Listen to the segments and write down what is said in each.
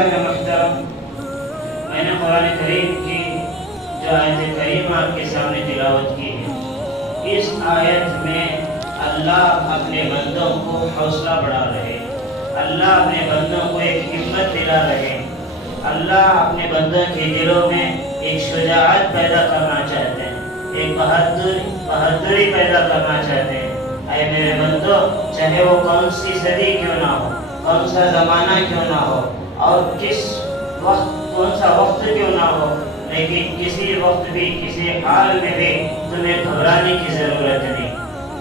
عزیزان محترم، میں نے قرآن کریم کی جو آیت کریمہ آپ کے سامنے تلاوت کی ہے، اس آیت میں اللہ اپنے بندوں کو حوصلہ بڑھا رہے، اللہ اپنے بندوں کو ایک ہمت دلا رہے، اللہ اپنے بندوں کے دلوں میں ایک شجاعت پیدا کرنا چاہتے ہیں، ایک بہادری پیدا کرنا چاہتے ہیں۔ اے میرے بندو، چاہے وہ کون سی صدی کیوں نہ ہو، کون سا زمانہ کیوں نہ ہو، اور کون سا وقت کیوں نہ ہو، لیکن کسی وقت بھی کسی حال میں بھی تمہیں گھبرانے کی ضرورت نہیں،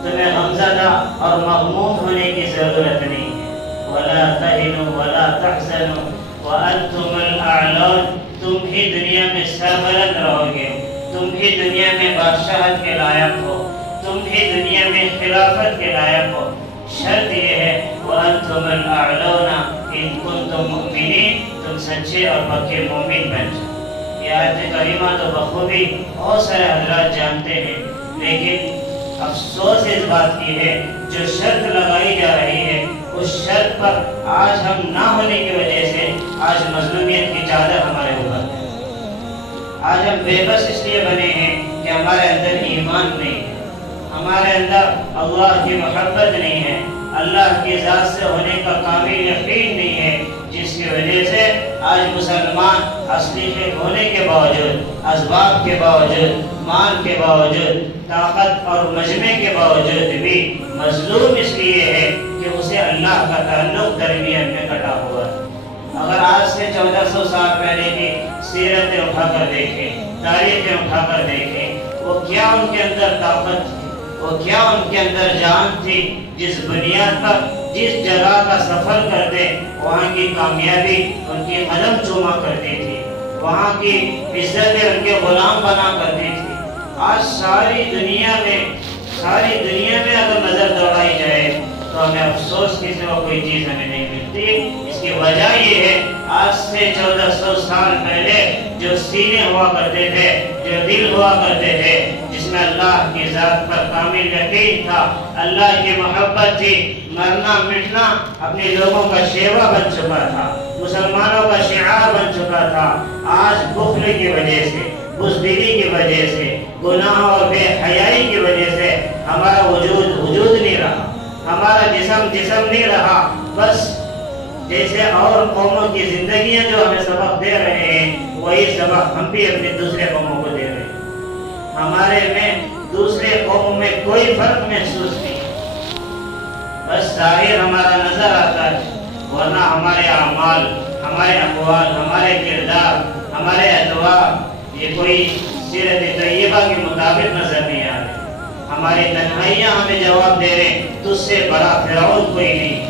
تمہیں غمزدہ اور مغموم ہونے کی ضرورت نہیں ہے۔ وَلَا تَهِنُوا وَلَا تَحْزَنُوا وَأَنْتُمُ الْأَعْلَوْنَ، تم ہی دنیا میں سربلند رہو گے، تم ہی دنیا میں بادشاہت کے لائق ہو، تم ہی دنیا میں خلافت کے لائق ہو۔ شرط یہ ہے وَأَنْتُمُ الْأَعْلَوْنَ إِن كُنتُم مُؤْمِنِينَ، تم سچے اور پکے مومن بن جاؤ۔ یہ آیت کریمہ تو بخوبی بہت سارے حضرات جانتے ہیں، لیکن افسوس اس بات کی ہے جو شرط لگائی جا رہی ہے اس شرط پر آج ہم نہ ہونے کی وجہ سے آج مظلومیت کی چادر ہمارے اوپر ہے۔ آج ہم بے بس اس لیے بنے ہیں کہ ہمارے اندر ایمان نہیں ہے، ہمارے اندر اللہ کی محبت نہیں ہے، اللہ کی ذات سے ہونے کا کامل یقین نہیں ہے، جس کی وجہ سے آج مسلمان اسلحے ہونے کے باوجود، اسباب کے باوجود، مال کے باوجود، طاقت اور مجمع کے باوجود بھی مظلوم اس لیے ہے کہ اسے اللہ کا تعلق درمیان میں کٹا ہوا ہے۔ اگر آج سے 1400 سال پہلے کی سیرتیں اٹھا کر دیکھیں، تاریخیں اٹھا کر دیکھیں، وہ کیا ان کے اندر طاقت تھی، وہ کیا ان کے اندر جان تھی، جس بنیاد پر جس جگہ کا سفر کرتے وہاں کی کامیابی ان کی قدم چوما کرتی تھی، وہاں کی عزتیں ان کے غلام بنا کرتی تھی۔ آج ساری دنیا میں اگر نظر دوڑائی جائے تو ہمیں افسوس کی سوا کوئی چیز ہمیں نہیں ملتی۔ اس کی وجہ یہ ہے آج سے 1400 سال پہلے جو سینے ہوا کرتے تھے، جو دل ہوا کرتے تھے، جس میں اللہ کی ذات پر کامل یقین تھا، اللہ کی محبت تھی، مرنا مٹنا اپنے لوگوں کا شیوا بن چکا تھا، مسلمانوں کا شعار بن چکا تھا، آج بخل کی وجہ سے، بزدلی کی وجہ سے، گناہ اور بے حیائی کی وجہ سے ہمارا وجود نہیں رہا، ہمارا جسم نہیں رہا۔ بس جیسے اور قوموں کی زندگیاں جو ہمیں سبق دے رہے ہیں، وہی سبق ہم بھی اپنے دوسرے قوموں کو دے رہے ہیں۔ ہمارے میں دوسرے قوموں میں کوئی فرق محسوس نہیں، بس ظاہر ہمارا نظر آتا ہے، ورنہ ہمارے اعمال، ہمارے اقوال، ہمارے کردار، ہمارے اطوار یہ کوئی سیرت طیبہ کے مطابق نظر نہیں آ رہے۔ ہماری تنہائیاں ہمیں جواب دے رہے ہیں تجھ سے بڑا فرعون کوئی نہیں،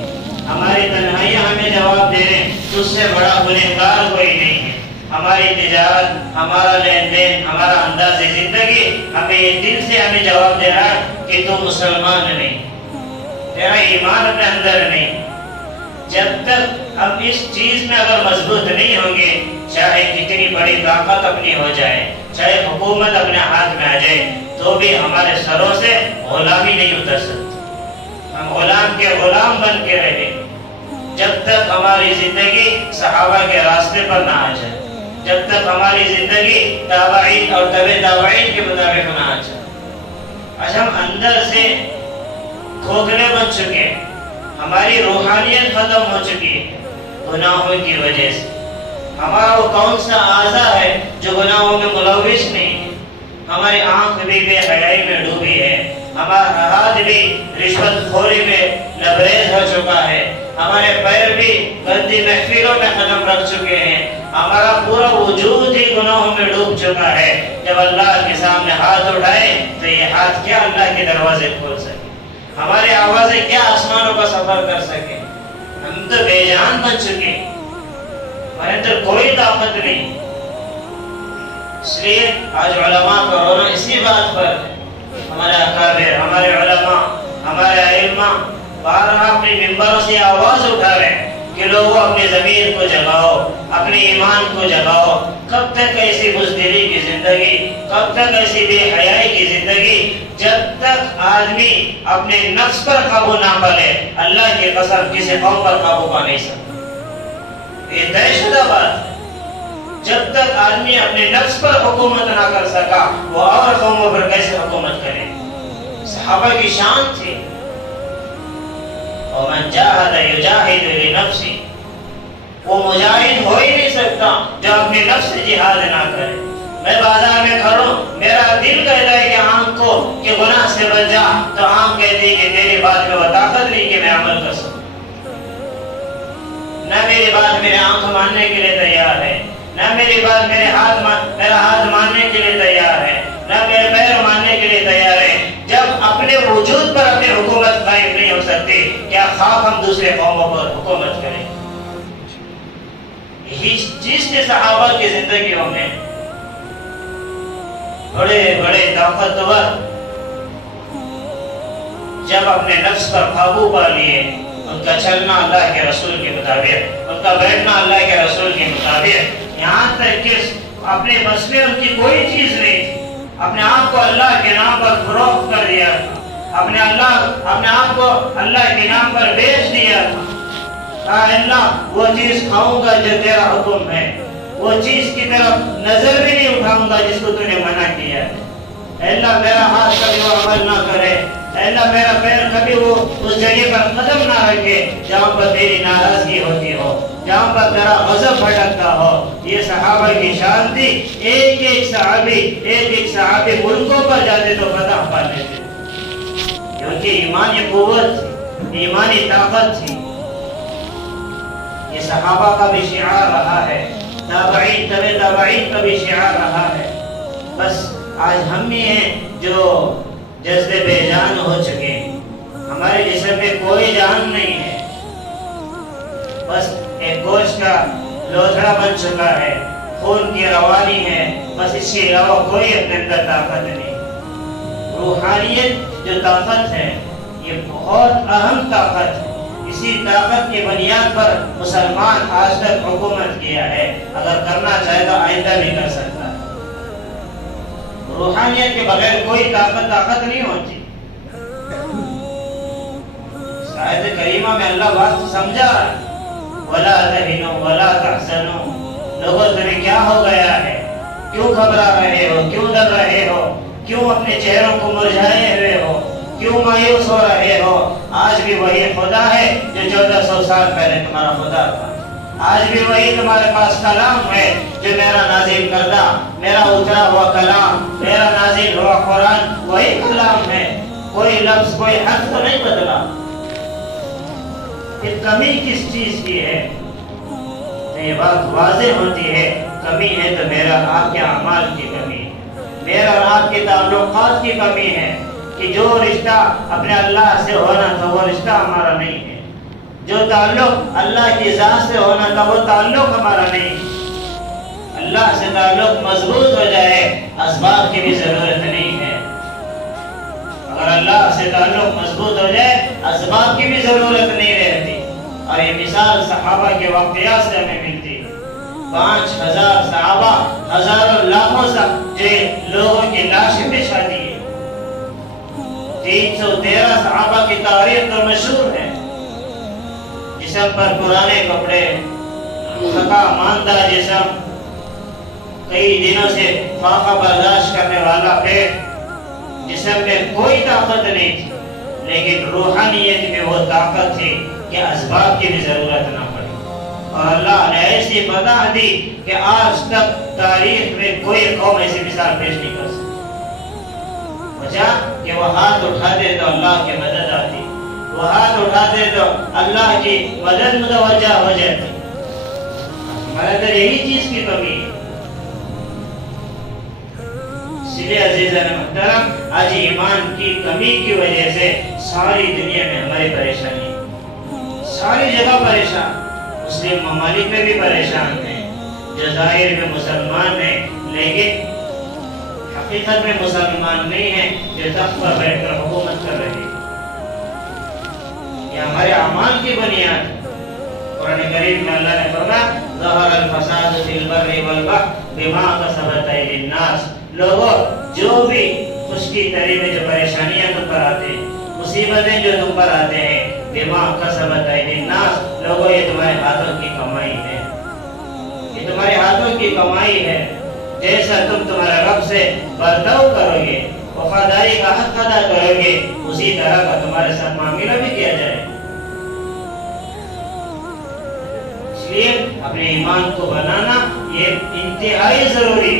ہماری تنہائیاں ہمیں جواب دے رہے ہیں تجھ سے بڑا گنہگار کوئی نہیں ہے۔ ہماری تجارت، ہمارا لین دین، ہمارا انداز زندگی ہمیں یہ دل سے ہمیں جواب دے رہا ہے کہ تو مسلمان نہیں، تیرا ایمان اپنے اندر نہیں۔ جب تک ہم اس چیز میں اگر مضبوط نہیں ہوں گے، چاہے کتنی بڑی طاقت اپنی ہو جائے، چاہے حکومت اپنے ہاتھ میں آ جائے، تو بھی ہمارے سروں سے غلامی نہیں اتر سکتی، ہم غلام کے غلام بن کے رہے جب تک ہماری زندگی صحابہ کے راستے پر نہ آ جائے، جب تک ہماری زندگی تابعین اور تبع تابعین کے مطابق نہ آ جائے۔ آج ہم اندر سے کھوکھلے بن چکے ہیں، ہماری روحانیت ختم ہو چکی ہے گناہوں کی وجہ سے۔ ہمارا وہ کون سا اعضا ہے جو گناہوں میں ملوث نہیں ہے؟ ہماری آنکھ بھی بے حیائی میں ڈوبی ہے، ہمارا ہاتھ بھی رشوت خوری میں لبریز ہو چکا ہے، ہمارے پیر بھی گندی محفلوں میں قدم رکھ چکے ہیں، ہمارا پورا وجود ہی گناہوں میں ڈوب چکا ہے۔ جب اللہ کے سامنے ہاتھ اٹھائے تو یہ ہاتھ کیا اللہ کے دروازے کھول سکے، ہماری آوازیں کیا آسمانوں کا سفر کر سکے؟ ہم تو بے جان بن چکے، ہمارے اندر کوئی طاقت نہیں۔ اس لیے آج علماء کا رونا اسی بات پر، ہمارے اکابر، ہمارے علماء، ہمارے ائمہ بارہا اپنی ممبروں سے آواز اٹھا رہے ہیں کہ لوگوں اپنی ضمیر کو جگاؤ، اپنے ایمان کو جگاؤ۔ کب تک ایسی بزدلی کی زندگی، کب تک ایسی بے حیائی کی زندگی؟ جب تک آدمی اپنے نفس پر قابو نہ پائے، اللہ کی قسم کسی قوم پر قابو پا نہیں سکتا۔ یہ طے شدہ جب تک آدمی اپنے نفس پر حکومت نہ کر سکا وہ اور قوموں پر کیسے حکومت کرے؟ صحابہ کی شان تھی وَمَنْ جَاهَدَ يُجَاهِدُ لِنَفْسِهِ، وہ مجاہد ہو ہی نہیں سکتا جو اپنے نفس سے جہاد نہ کرے۔ میں بازار میں کھڑا ہوں، میرا دل کہتا ہے کہ آنکھ کو کہ گناہ سے بچ جا، تو آنکھ کہتی ہے کہ تیری بات میں وہ طاقت نہیں کہ میں عمل کر سکوں۔ نہ میری بات میرے آنکھ ماننے کے لیے تیار ہے، نہ میری بات میرا ہاتھ ماننے کے لیے تیار ہے، نہ میرے پیر ماننے کے لیے تیار ہے۔ جب اپنے وجود پر اپنی حکومت قائم نہیں ہو سکتی، کیا خواہ ہم دوسرے قوموں پر حکومت کریں؟ یہی چیز کے صحابہ کی زندگیوں میں بڑے بڑے طاقتور جب اپنے نفس پر قابو پا لیے، ان کا چلنا اللہ کے رسول کے مطابق، ان کا بیٹھنا اللہ کے رسول کے مطابق، یہاں تک کہ اپنے بس میں ان کی کوئی چیز نہیں تھی، اپنے آپ کو اللہ کے نام پر فروخت کر دیا تھا، اپنے آپ کو اللہ کے نام پر بیچ دیا تھا۔ کہا اللہ وہ چیز کھاؤں گا جو تیرا حکم ہے، وہ چیز کی طرف نظر بھی نہیں اٹھاؤں گا جس کو تو نے منع کیا ہے۔ اے اللہ میرا ہاتھ کبھی وہ عمل نہ کرے، اے اللہ میرا پیر کبھی وہ اس جگہ پر قدم نہ رکھے جہاں پر تیری ناراضگی ہوتی ہو، جہاں پر تیرا غضب بھٹکتا ہو۔ یہ صحابہ کی شان تھی، ایک ایک صحابی ملکوں پر جاتے تو فتح پا لیتے، کیونکہ ایمانی قوت تھی، ایمانی طاقت تھی۔ یہ صحابہ کا بھی شعار رہا ہے، تابعین کا بھی شعار رہا ہے۔ بس آج ہم ہی ہیں جو جذبے بے جان ہو چکے، ہمارے جسم میں کوئی جان نہیں ہے، بس ایک گوشت کا لوتھڑا بن چکا ہے، خون کی روانی ہے، بس اس کے علاوہ کوئی اپنے اندر طاقت نہیں۔ روحانیت جو طاقت ہے یہ بہت اہم طاقت ہے، اسی طاقت کی بنیاد پر مسلمان آج تک حکومت کیا ہے، اگر کرنا چاہے تو آئندہ بھی کر سکتا ہے۔ روحانیت کے بغیر کوئی طاقت نہیں ہوتی۔ آیت کریمہ میں اللہ بات سمجھا رہا ہے، وَلَا تَهِنُوا وَلَا تَحْزَنُوا، لوگوں تمہیں کیا ہو گیا ہے، کیوں گھبرا رہے ہو، کیوں ڈر رہے ہو، کیوں اپنے چہروں کو مرجھائے ہوئے ہو، کیوں مایوس ہو رہے ہو؟ آج بھی وہی خدا ہے جو 1400 سال پہلے تمہارا خدا تھا، آج بھی وہی تمہارے پاس کلام ہے جو میرا نازل کردہ، میرا اترا ہوا کلام، میرا نازل ہوا قرآن وہی کلام ہے، کوئی لفظ کوئی حرف تو نہیں بدلا۔ یہ کمی کس چیز کی ہے؟ یہ بات واضح ہوتی ہے، کمی ہے تو میرا آپ کے اعمال کی کمی ہے، میرا آپ کے تعلقات کی کمی ہے، کہ جو رشتہ اپنے اللہ سے ہونا تھا وہ رشتہ ہمارا نہیں ہے، جو تعلق اللہ کی ذات سے ہونا تھا وہ تعلق ہمارا نہیں ہے۔ اللہ سے تعلق مضبوط ہو جائے، اسباب کی بھی ضرورت نہیں ہے۔ اگر اللہ سے تعلق مضبوط ہو جائے، اسباب کی بھی ضرورت نہیں رہتی۔ اور یہ مثال صحابہ کے واقعات سے ہمیں ملتی ہے۔ 5000 صحابہ، ہزاروں لاکھوں جو لوگوں کی لاشیں بچھا دی ہے۔ 313 صحابہ کی تاریخ تو مشہور ہے، جسم پر پرانے کپڑے، تھکا ماندہ جسم، کئی دنوں سے فاقہ برداشت کرنے والا پیٹ، جسم میں کوئی طاقت نہیں تھی، لیکن روحانیت میں وہ طاقت تھی کہ اسباب کی بھی ضرورت نہ پڑی۔ اور اللہ نے ایسی فتح دی کہ آج تک تاریخ میں کوئی قوم ایسی مثال پیش نہیں کر سکتی۔ وجہ کہ وہ ہاتھ اٹھاتے تو اللہ کی مدد آتی، وہ ہاتھ اٹھاتے تو اللہ کی مدد متوجہ ہو جاتی۔ ہمارے اندر یہی چیز کی کمی ہے۔ اس لیے عزیزان محترم، آج ایمان کی کمی کی وجہ سے ساری دنیا میں ہماری پریشانی، ساری جگہ پریشان، مسلم ممالک میں بھی پریشان ہیں، جزائر میں مسلمان ہیں لیکن حقیقت میں مسلمان نہیں ہیں، جو تخت پر بیٹھ کر حکومت کر رہے ہیں۔ یہ ہمارے اعمال کی بنیاد ہے۔ قرآن کریم میں اللہ نے فرمایا ظہر الفساد فی البر والبحر بما کسبت ایدی الناس، لوگوں جو بھی خشکی تری میں جو پریشانیاں تم پر آتے ہیں، مصیبتیں جو تم پر آتے ہیں، بما کسبت ایدی الناس، لوگوں یہ تمہارے ہاتھوں کی کمائی ہے، یہ تمہارے ہاتھوں حلال کی کمائی ہے، جیسا تم تمہارے رب سے برتاؤ کرو گے، وفاداری کا حق ادا کرو گے، اسی طرح کا تمہارے ساتھ معاملہ بھی کیا جائے۔ اس لیے اپنے ایمان کو بنانا یہ انتہائی ضروری،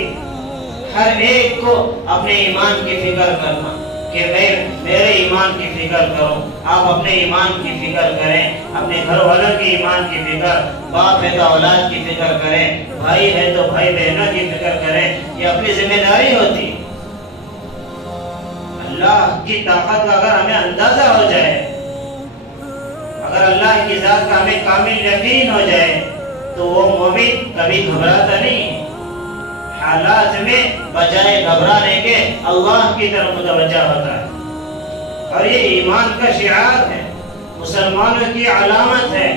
ہر ایک کو اپنے ایمان کی فکر کرنا کہ میں میرے ایمان کی فکر کروں، آپ اپنے ایمان کی فکر کریں، اپنے گھر والوں کی ایمان کی فکر، باپ ہے تو اولاد کی فکر کریں، بھائی ہے تو بھائی بہنوں کی فکر کریں، یہ اپنی ذمہ داری ہوتی ہے۔ اللہ کی طاقت کا اگر ہمیں اندازہ ہو جائے، اگر اللہ کی ذات کا ہمیں کامل یقین ہو جائے تو وہ مومن کبھی گھبراتا نہیں، حالات میں بجائے گھبرانے کے اللہ کی طرف متوجہ ہوتا ہے۔ اور یہ ایمان کا شعار ہے، مسلمانوں کی علامت ہے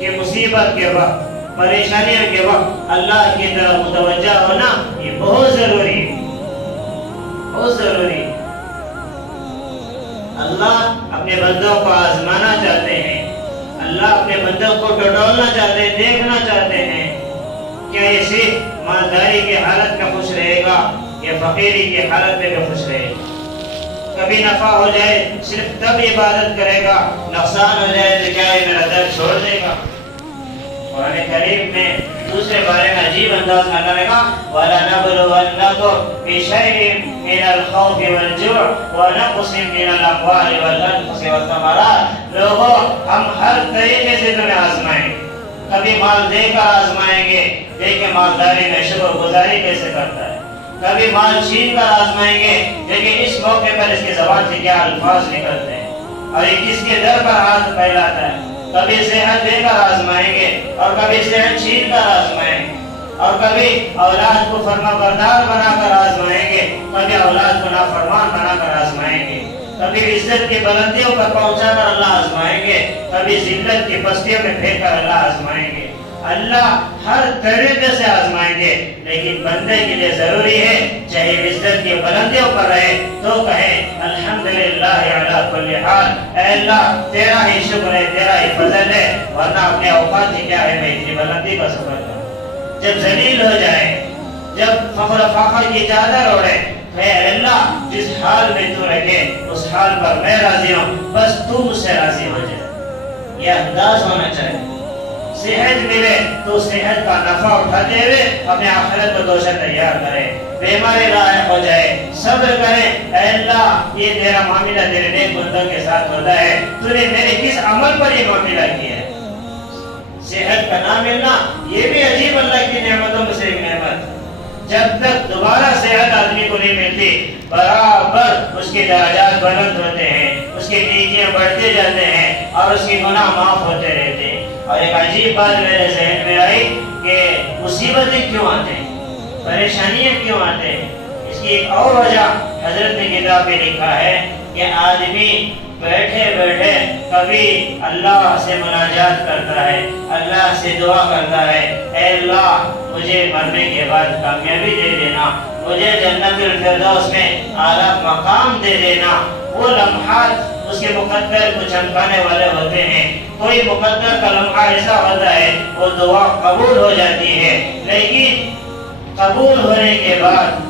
کہ مصیبت کے وقت، پریشانیوں کے وقت اللہ کی طرف متوجہ ہونا یہ بہت ضروری ہے، بہت ضروری ہے۔ اللہ اپنے بندوں کو آزمانا چاہتے ہیں، اللہ اپنے بندوں کو ٹٹولنا چاہتے ہیں، دیکھنا چاہتے ہیں کیا یہ صرف مالداری کی حالت میں خوش رہے گا یا فقیری کی حالت میں بھی خوش رہے گا۔ کبھی نفع ہو جائے صرف تب عبادت کرے گا، نقصان ہو جائے تو کیا یہ میرا در چھوڑ دے گا۔ قرآن کریم میں دوسرے بارے میں عجیب انداز میں کرے گا وَلَنَبْلُوَنَّكُمْ بِشَيْءٍ مِنَ الْخَوْفِ وَالْجُوعِ وَنَقْصٍ مِنَ الْأَمْوَالِ وَالْأَنفُسِ وَالثَّمَرَاتِ، لوگوں ہم ہر طریقے سے تمہیں آزمائیں گے، کبھی مال دے کر آزمائیں گے، دیکھیں مالداری میں شکر گزاری کیسے کرتا ہے، کبھی مال چھین کر آزمائیں گے، دیکھیں اس موقع پر اس کی زبان سے کیا الفاظ نکلتے ہیں اور یہ کس کے در پر ہاتھ پھیلاتا ہے، کبھی صحت دے کر آزمائیں گے اور کبھی صحت چھین کر آزمائیں گے، اور کبھی اولاد کو فرما بردار بنا کر آزمائیں گے، کبھی اولاد کو نافرمان بنا کر آزمائیں گے، کبھی عزت کی بلندیوں پر پہنچا کر اللہ آزمائیں گے، کبھی ذلت کی پستیوں میں پھینک کر اللہ آزمائیں گے۔ اللہ ہر طریقے سے آزمائیں گے، لیکن بندے کے لیے ضروری ہے چاہے عزت کی بلندیوں پر رہے تو کہیں الحمدللہ علی کل حال، اے اللہ تیرا ہی شکر ہے، تیرا ہی فضل ہے، ورنہ اپنے اوقات ہی کیا ہے میں اتنی بلندی کا سفر کروں۔ جب ذلیل ہو جائے، جب فخر فخر کی چادر اوڑے، اے اللہ جس حال میں تو رکھے اس حال پر میں راضی ہوں، بس تو مجھ سے راضی ہو جائے، یہ انداز ہونا چاہیے۔ صحت ملے تو صحت کا نفع اٹھاتے ہوئے اپنے آخرت کو دوشہ تیار کرے، بیماری لاحق ہو جائے صبر کرے، اے اللہ یہ تیرا معاملہ تیرے نیک بندوں کے ساتھ ہوتا ہے، تو نے میرے کس عمل پر یہ معاملہ کیا ہے۔ صحت کا نہ ملنا یہ بھی عجیب اللہ کی نعمتوں میں سے ایک نعمت ہے، جب تک دوبارہ صحت آدمی کو نہیں ملتی برابر اس کے درجات بلند ہوتے ہیں، اس کے نیکیاں بڑھتے جاتے ہیں اور اس کے گناہ معاف ہوتے رہتے ہیں۔ اور ایک عجیب بات میرے ذہن میں آئی کہ مصیبتیں کیوں آتے ہیں، پریشانیاں کیوں آتے ہیں، اس کی ایک اور وجہ حضرت نے کتاب میں لکھا ہے کہ آدمی بیٹھے بیٹھے کبھی اللہ سے مناجات کرتا ہے، اللہ سے دعا کرتا ہے، اے اللہ مجھے مرنے کے بعد کامیابی دے دینا، مجھے جنت الفردوس میں اعلیٰ مقام دے دینا۔ وہ لمحات اس کے مقدر کو چمکانے والے ہوتے ہیں، کوئی مقدر کا لمحہ ایسا ہوتا ہے وہ دعا قبول ہو جاتی ہے، لیکن قبول ہونے کے بعد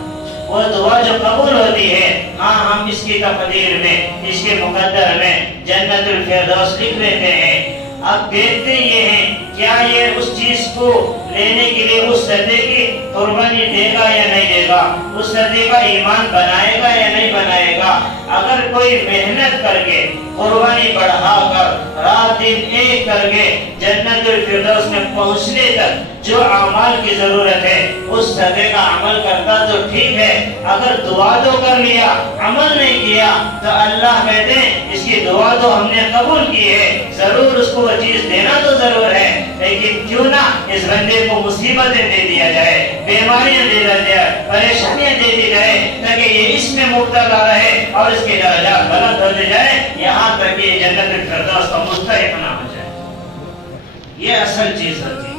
وہ دعا جو قبول ہوتی ہے، ہاں ہم اس کی تقدیر میں، اس کے مقدر میں جنت الفردوس لکھ لیتے ہیں۔ اب دیکھتے یہ ہیں کیا یہ اس چیز کو لینے کے لیے اس سدے کی قربانی دے گا یا نہیں دے گا، اس سدے کا ایمان بنائے گا یا نہیں بنائے گا۔ اگر کوئی محنت کر کے قربانی بڑھا کر رات دن ایک کر کے جنت الفردوس میں پہنچنے تک جو اعمال کی ضرورت ہے اس سدے کا عمل کرتا تو ٹھیک ہے، اگر دعا تو کر لیا عمل نہیں کیا تو اللہ کہتے ہیں اس کی دعا تو ہم نے قبول کی ہے، ضرور اس کو وہ چیز دینا تو ضرور ہے، لیکن کیوں نہ اس بندے کو مصیبتیں دے دیا جائے، بیماریاں دے دیا جائے، پریشانیاں دے دی جائے، تاکہ یہ اس میں مبتلا رہے اور اس کے درجات بلند ہوتے جائے، یہاں تک کہ یہ جنت الفردوس کا مستحق نہ ہو جائے۔ یہ اصل چیز ہوتی ہے۔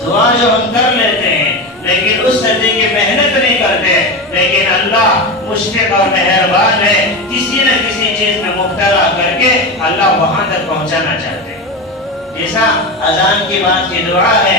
دعا جو ہم کر لیتے ہیں لیکن اس سجدے کی محنت نہیں کرتے، لیکن اللہ مشفق اور مہربان ہے، کسی نہ کسی چیز میں مبتلا کر کے اللہ وہاں تک پہنچانا چاہتے ہیں۔ جیسا اذان کی بات کی دعا ہے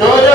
2-2,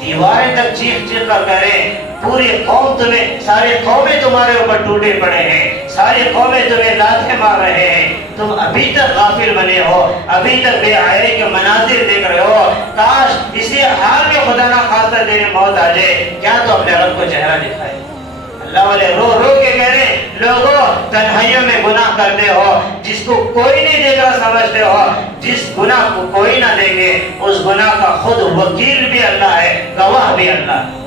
دیواریں تک چیخ چیخ کر کریں پوری قوم تمہیں، ساری قومیں تمہارے اوپر ٹوٹے پڑے ہیں، ساری قومیں تمہیں لاتیں مار رہے ہیں، تم ابھی تک غافل بنے ہو، ابھی تک بے حیائی کے مناظر دیکھ رہے ہو۔ کاش اسی حال میں خدا نہ خواستہ تیری موت آ جائے، کیا تو اپنے رب کو چہرہ دکھائے؟ اللہ والے رو رو کے کہہ رہے لوگوں تنہائیوں میں گناہ کرتے ہو، جس کو کوئی نہیں دیکھ رہا سمجھتے ہو، جس گناہ کو کوئی نہ دیکھے اس گناہ کا خود وکیل بھی اللہ ہے، گواہ بھی اللہ ہے،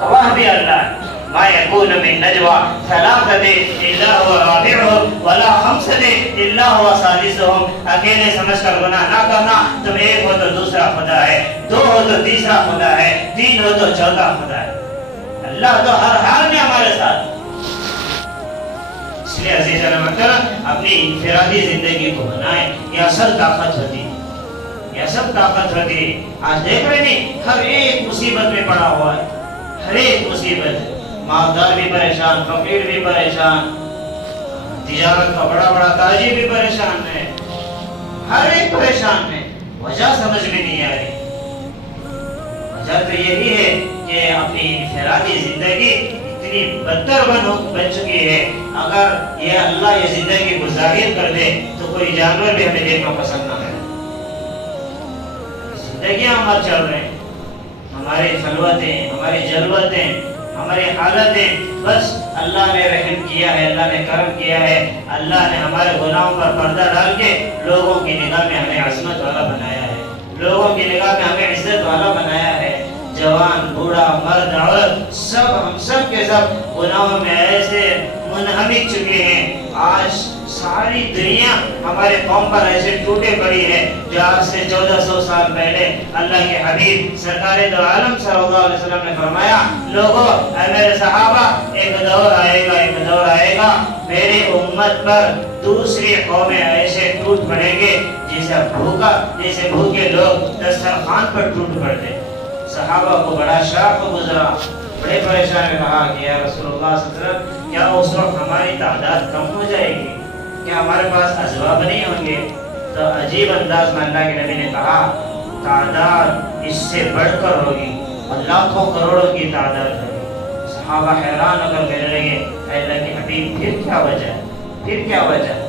گواہ بھی اللہ ہے۔ ما يكون من نجوى ثلاثة إلا هو رابعهم ولا خمسة إلا هو سادسهم۔ اکیلے سمجھ کر گناہ نہ کرنا، تم ایک ہو تو دوسرا خدا ہے، دو ہو تو تیسرا خدا ہے، تین ہو تو چوتھا خدا ہے۔ اللہ تو ہر حال میں ہمارے ساتھ۔ اس لیے عزیز محترم اپنی انفرادی زندگی کو بنائیں، یہ اصل طاقت ہوتی ہے، یہ اصل طاقت ہوتی ہے۔ آج دیکھ رہے نہیں ہر ایک مصیبت میں پڑا ہوا ہے، ہر ایک مصیبت، مالدار بھی پریشان، فقیر بھی پریشان، تجارت کا بڑا بڑا تاجر بھی پریشان ہے، ہر ایک پریشان ہے۔ وجہ سمجھ میں نہیں آ رہی۔ وجہ تو یہی ہے کہ اپنی انفرادی زندگی اتنی بدتر بن چکی ہے، اگر یہ اللہ یہ زندگی کو ظاہر کر دے تو کوئی جانور بھی ہمیں دیکھنا پسند نہ کرے۔ زندگیاں ہمارے چل رہے ہیں، ہماری خلوتیں، ہماری جلوتیں، ہماری حالتیں، بس اللہ نے رحم کیا ہے، اللہ نے کرم کیا ہے، اللہ نے ہمارے گناہوں پر پردہ ڈال کے لوگوں کی نگاہ میں ہمیں عظمت والا بنایا ہے، لوگوں کی نگاہ میں ہمیں عزت والا بنایا ہے۔ جوان، بوڑھا، مرد، عورت، سب ہم سب کے سب گناہوں میں ایسے منہمک چکے ہیں۔ آج ساری دنیا ہمارے قوم پر ایسے ٹوٹے پڑی ہے جو آج سے 1400 سال پہلے اللہ کے حبیب سرکار دو عالم صلی اللہ علیہ وسلم نے فرمایا، لوگوں اے میرے صحابہ، ایک دور آئے گا، ایک دور آئے گا، میری امت پر دوسری قومیں ایسے ٹوٹ پڑیں گے جیسے بھوکے لوگ دسترخوان پر ٹوٹ پڑتے۔ صحابہ کو بڑا شاق گزرا، بڑے پریشان میں کہا کہ یا رسول اللہ صلی اللہ علیہ وسلم، کیا اس وقت ہماری تعداد کم ہو جائے گی؟ کیا ہمارے پاس اسباب نہیں ہوں گے؟ تو عجیب انداز میں اللہ کے نبی نے کہا، تعداد اس سے بڑھ کر ہوگی اور لاکھوں کروڑوں کی تعداد ہوگی۔ صحابہ حیران ہو کر کہنے لگے، اے اللہ کے حبیب پھر کیا وجہ ہے؟ پھر کیا وجہ ہے؟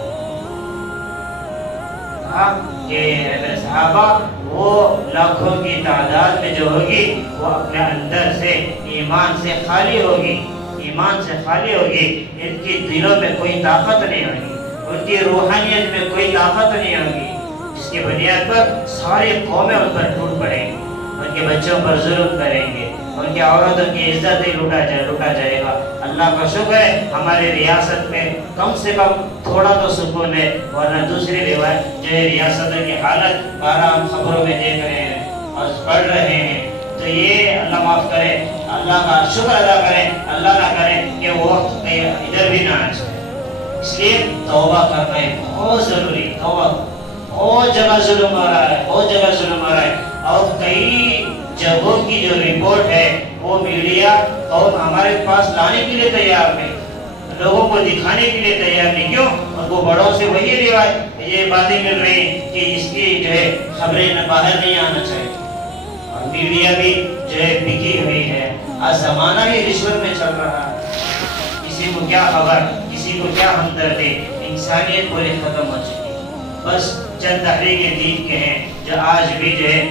کہا کہ میرے صحابہ وہ لاکھوں کی تعداد میں جو ہوگی وہ اپنے اندر سے ایمان سے خالی ہوگی، ایمان سے خالی ہوگی، ان کی دلوں میں کوئی طاقت نہیں ہوگی، ان کی روحانیت میں کوئی طاقت نہیں ہوگی، جس کی بنیاد پر ساری قومیں ان پر ٹوٹ پڑیں گی، ان کے بچوں پر ظلم کریں گے، ان کی عورتوں کی عزت ہی لوٹا جائے گا۔ اللہ کا شکر ہے ہماری ریاست میں کم سے کم تھوڑا تو سکون ہے، ورنہ دوسری روایت جو ہے ریاستوں کی حالت بارہ خبروں میں دیکھ رہے ہیں اور پڑھ رہے ہیں، تو یہ اللہ معاف کرے، اللہ کا شکر ادا کریں، اللہ نہ کرے کہ وہ وقت ادھر بھی نہ آ جائے۔ اس لیے توبہ کرنا ہے بہت ضروری، توبہ بہت جگہ ظلم ہو رہا ہے، بہت جگہ ظلم ہو رہا ہے، اور کئی جگہوں کی جو رپورٹ ہے وہ میڈیا اور ہمارے پاس لانے کے لیے تیار نہیں، لوگوں کو دکھانے کے لیے تیار نہیں۔ کیوں؟ ان کو بڑوں سے وہی روایت یہ باتیں مل رہی کہ اس کی جو ہے خبریں باہر نہیں آنا چاہیے، اور میڈیا بھی جو ہے بکی ہوئی ہے، آج زمانہ بھی رشوت میں چل رہا ہے، کسی کو کیا خبر، کسی کو کیا ہمدردی، انسانیت پوری ختم ہو چکی ہے۔ بس چند تحریک دین کے ہیں جو آج بھی جو ہے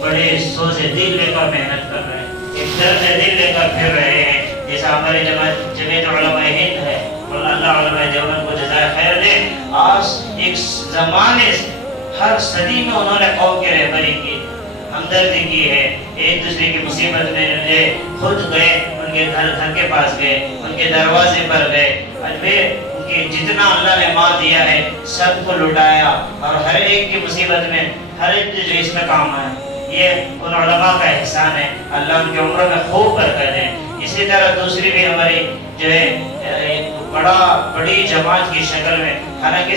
بڑے سوز دل لے کر محنت کر رہے ہیں، ایک درد دل لے کر پھر رہے ہیں، جیسا ہمارے جمعیت علماء ہند ہے، اور اللہ علماء دیوبند کو جزائے خیر دے۔ آج ایک زمانے سے ہر صدی میں انہوں نے قوم کی رہبری کی، ہمدردی کی ہے، ایک دوسرے کی مصیبت میں خود گئے، ان کے گھر کے پاس گئے، ان کے دروازے پر گئے، ان کی جتنا اللہ نے مال دیا ہے سب کو لٹایا، اور ہر ایک کی مصیبت میں ہر ایک جو اس میں کام آئے۔ یہ ان علماء کا احسان ہے، اللہ ان کی عمروں میں خوب برکت دے۔ اسی طرح دوسری بھی ہماری جو ہے بڑی جماعت کی شکل میں، حالانکہ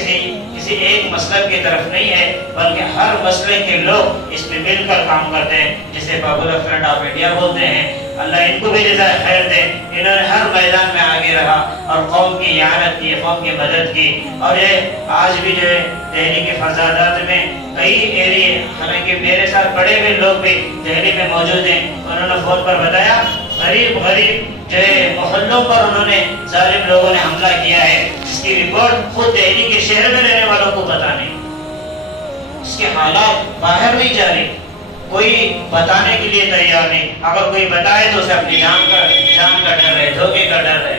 کسی ایک مسلک کی طرف نہیں ہے بلکہ ہر مسلک کے لوگ اس میں مل کر کام کرتے ہیں، جسے پاپولر فرنٹ آف انڈیا بولتے ہیں۔ اللہ ان کو بھی جزائے خیر دے، انہوں نے ہر میدان میں آگے رہا اور قوم کی اعانت کی، قوم کی مدد کی، اور یہ آج بھی جو ہے دہلی کے فضادات میں کئی ایریے، حالانکہ میرے ساتھ بڑے ہوئے لوگ بھی دہلی میں موجود ہیں، انہوں نے فون پر بتایا غریب جو ہے محلوں پر انہوں نے ظالم لوگوں نے حملہ کیا ہے، جس کی رپورٹ خود دہلی کے شہر میں رہنے والوں کو پتہ نہیں، اس کے حالات باہر نہیں جا رہے، کوئی بتانے کے لیے تیار نہیں، اگر کوئی بتائے تو اسے اپنی جان کا ڈر ہے، دھوکے کا ڈر ہے۔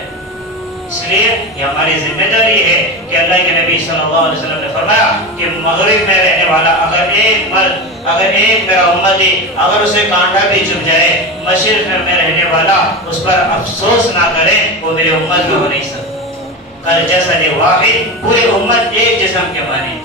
اس لیے یہ ہماری ذمہ داری ہے کہ اللہ کے نبی صلی اللہ علیہ وسلم نے فرمایا کہ مغرب میں رہنے والا اگر ایک میرا امتی اگر اسے کانٹا بھی چبھ جائے، مشرق میں رہنے والا اس پر افسوس نہ کرے، وہ میرے امت میں ہو نہیں سکتا۔ کل جسد واحد، پورے امت ایک جسم کے معنی۔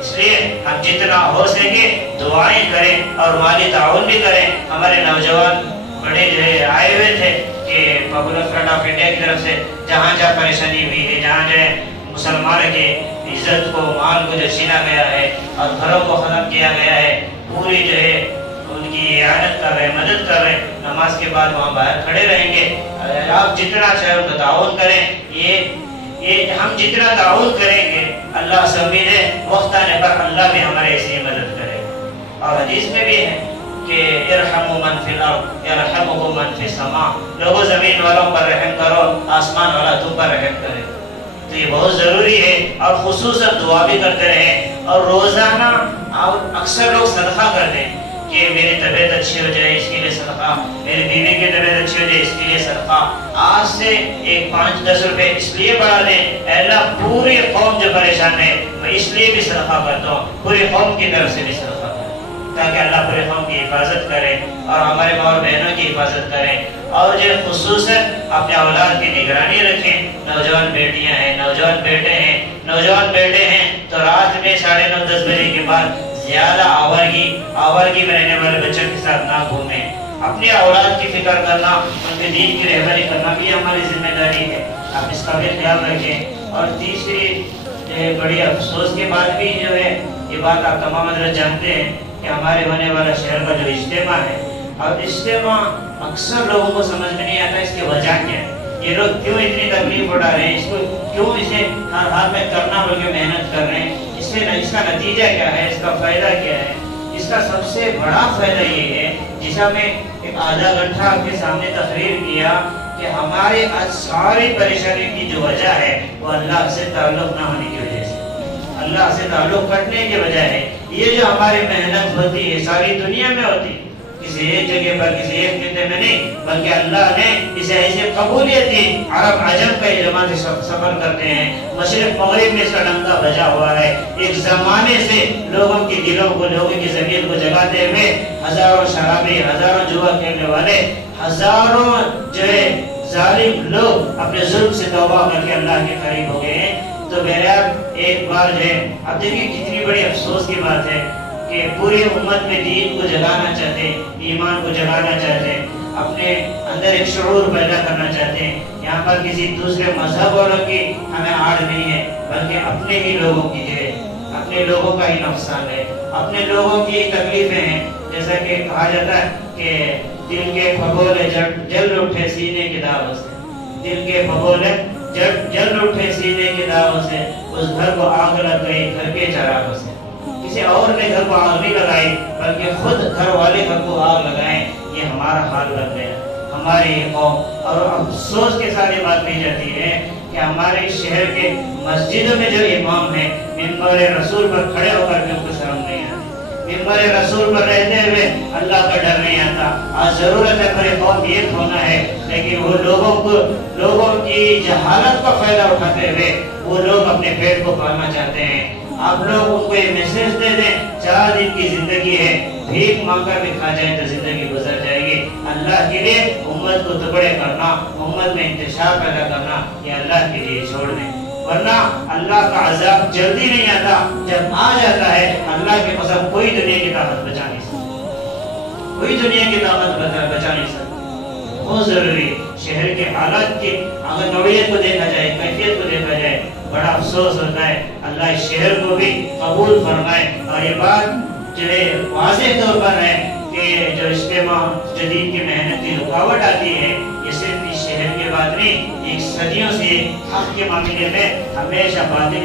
اس لیے ہم جتنا ہو سکے دعائیں کریں اور مالی تعاون بھی کریں۔ ہمارے نوجوان بڑے جو ہے آئے ہوئے تھے کہ پاپولر فرنٹ آف انڈیا کی طرف سے جہاں جہاں پریشانی ہوئی ہے، جہاں جو ہے مسلمانوں کی عزت کو، مال کو جو چھینا گیا ہے اور گھروں کو ختم کیا گیا ہے، پوری جو ہے ان کی اعانت کر رہے، مدد کر رہے، نماز کے بعد وہاں باہر کھڑے رہیں گے۔ آپ جتنا چاہے ان کو تعاون کریں، یہ ہم جتنا تعاون کریں گے اللہ سے امید ہے وقت آنے پر اللہ بھی ہمارے ایسی مدد کرے۔ اور حدیث میں بھی ہے کہ ارحموا من فی الارض یرحمکم من فی السماء، لوگوں زمین والوں پر رحم کرو، آسمان والا تم پر رحم کرے۔ تو یہ بہت ضروری ہے، اور خصوصاً دعا بھی کرتے رہیں، اور روزانہ اور اکثر لوگ صدقہ کرتے ہیں کہ میری طبیعت اچھی ہو جائے اس کے لیے صدقہ، میری بیوی کی طبیعت اچھی ہو جائے اس کے لیے صدقہ۔ آج سے ایک 5-10 روپے اس لیے بڑھا دیں، اے اللہ پوری قوم جو پریشان ہے میں اس لیے بھی صدقہ کرتا ہوں، پوری قوم کی طرف سے بھی صدقہ کریں، تاکہ اللہ پوری قوم کی حفاظت کرے اور ہمارے ماں اور بہنوں کی حفاظت کرے، اور جو خصوصاً اپنے اولاد کی نگرانی رکھیں۔ نوجوان بیٹیاں ہیں، نوجوان بیٹے ہیں تو رات میں 9:30-10 بجے کے بعد زیادہ آوارگی میں رہنے والے بچوں کے ساتھ نہ گھومیں۔ اپنے اولاد کی فکر کرنا، ان کے دین کی رہبری کرنا بھی ہماری ذمہ داری ہے، آپ اس کا بھی خیال رکھیں۔ اور تیسری بڑی افسوس کے بعد بھی جو ہے یہ بات آپ تمام حضرت جانتے ہیں کہ ہمارے ہونے والا شہر کا جو اجتماع ہے، اور اجتماع اکثر لوگوں کو سمجھ میں نہیں آتا اس کی وجہ کیا ہے، یہ لوگ کیوں اتنی تکلیف اٹھا رہے ہیں، اس کو کیوں اسے ہر حال میں کرنا بلکہ محنت کر رہے ہیں، اس کا نتیجہ کیا ہے، اس کا فائدہ کیا ہے۔ اس کا سب سے بڑا فائدہ یہ ہے، جسا میں ایک آدھا گھنٹہ آپ کے سامنے تقریر کیا، کہ ہمارے آج ساری پریشانی کی جو وجہ ہے وہ اللہ سے تعلق نہ ہونے کی وجہ سے، اللہ سے تعلق کٹنے کی وجہ ہے۔ یہ جو ہماری محنت ہوتی ہے ساری دنیا میں ہوتی ہے، کسی ایک جگہ پر کسی ایک خطے میں نہیں، بلکہ اللہ نے اسے ایسے قبولیت دی۔ عرب عجم کا جماعت سفر کرتے ہیں، مشرق مغرب میں اس کا ڈنکا بجا ہوا ہے، ایک زمانے سے لوگوں کے دلوں کو، لوگوں کی ضمیر کو جگاتے ہوئے ہزاروں شرابی، ہزاروں جوا کھیلنے والے، ہزاروں جو ہے ظالم لوگ اپنے ظلم سے توبہ کر کے اللہ کے قریب ہو گئے ہیں۔ تو بہرحال ایک بار جو ہے اب دیکھیں کتنی بڑی افسوس کی بات ہے کہ پوری امت میں دین کو جگانا چاہتے ہیں، ایمان کو جگانا چاہتے ہیں، اپنے اندر ایک شعور پیدا کرنا چاہتے ہیں۔ یہاں پر کسی دوسرے مذہب والوں کی ہمیں آڑ نہیں ہے، بلکہ اپنے ہی لوگوں کی جو ہے، اپنے لوگوں کا ہی نقصان ہے، اپنے لوگوں کی تکلیفیں ہیں۔ جیسا کہ کہا جاتا ہے کہ دل کے پھگولے جل اٹھے سینے کے داغوں سے، دل کے پھگولے جل اٹھے سینے کے داغوں سے، اس گھر کو آگ لگ گئی گھر کے چراغوں سے۔ کسی اور نے گھر کو آگ نہیں لگائی، بلکہ خود گھر والے گھر کو آگ لگائیں، یہ ہمارا حال بن گیا ہماری قوم۔ اور افسوس کے ساتھ یہ بات کہی جاتی ہے کہ ہمارے شہر کے مسجدوں میں جو امام ہیں، منبر رسول پر کھڑے ہو کر کے ان کو شرم نہیں آتی، منبر رسول پر رہتے ہوئے اللہ کا ڈر نہیں آتا۔ آج ضرورت ہے پر قوم ایک ہونا ہے، لیکن وہ لوگوں کی جہالت کا فائدہ اٹھاتے ہوئے وہ لوگ اپنے پیٹ کو پالنا چاہتے ہیں۔ آپ لوگ ان کو یہ میسج دے دیں، 4 دن کی زندگی ہے، بھیک مانگ کر بھی کھا جائے تو زندگی گزر جائے گی۔ اللہ کے لیے امت کو ٹکڑے کرنا، امت میں انتشار پیدا کرنا، یہ اللہ کے لیے چھوڑ دیں، ورنہ اللہ کا عذاب جلدی نہیں آتا، جب آ جاتا ہے اللہ کی قسم کوئی دنیا کی طاقت بچا نہیں سکتی، کوئی دنیا کی طاقت بچا نہیں سکتی۔ بہت ضروری ہے شہر کے حالات کی اگر نوعیت کو دیکھا جائے، کیفیت کو دیکھا جائے، بڑا افسوس ہوتا ہے۔ اللہ اس شہر کو بھی قبول فرمائے، اور یہ بات جو ہے واضح طور پر ہے کہ جو اجتماع جدید کی محنت کی رکاوٹ آتی ہے، یہ صرف اس شہر کے بعد نہیں، ایک صدیوں سے حق کے معاملے میں ہمیشہ باطل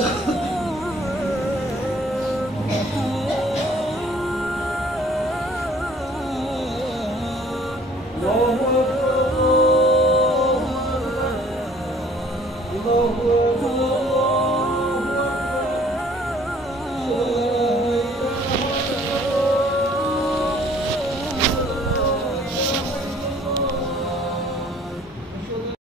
الله أكبر.